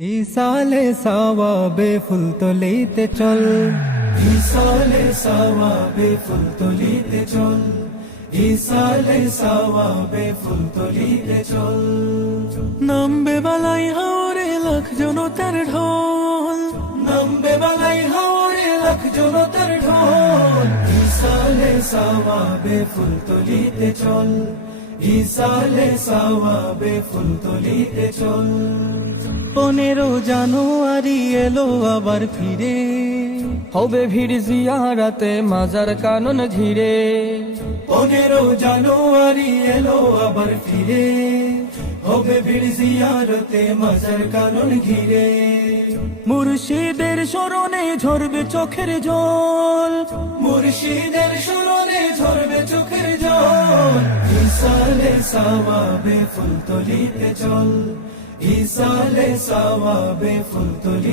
ইসালে সাওয়াবে ফুলতলিতে চল, ইসালে সাওয়াবে ফুলতলিতে চল, ইসালে সাওয়াবে ফুলতলিতে চল। নামবে বালাই হাওরে লাখ জনতার ঢোল, নামবে বালাই হাওরে লাখ জনতার ঢোল। ইসালে সাওয়াবে ফুলতলিতে চল, ইসালে সাওয়াবে ফুলতলিতে চল। 15 জানুয়ারি এলো আবার ফিরে, হবে ভিড় জিয়ারাতে মাজার কানন ঘিরে। 15 জানুয়ারি এলো আবার ফিরে, হবে ভিড় জিয়ারতে মাজার কানন ঘিরে। মুর্শিদের স্মরণে ঝরবে চোখের জল, মুর্শিদের স্মরণে ঝরবে চোখের জল। ইসালে সাওয়াবে ফুলতলিতে চল, ইসালে সাওয়াবে ফুলতলিতে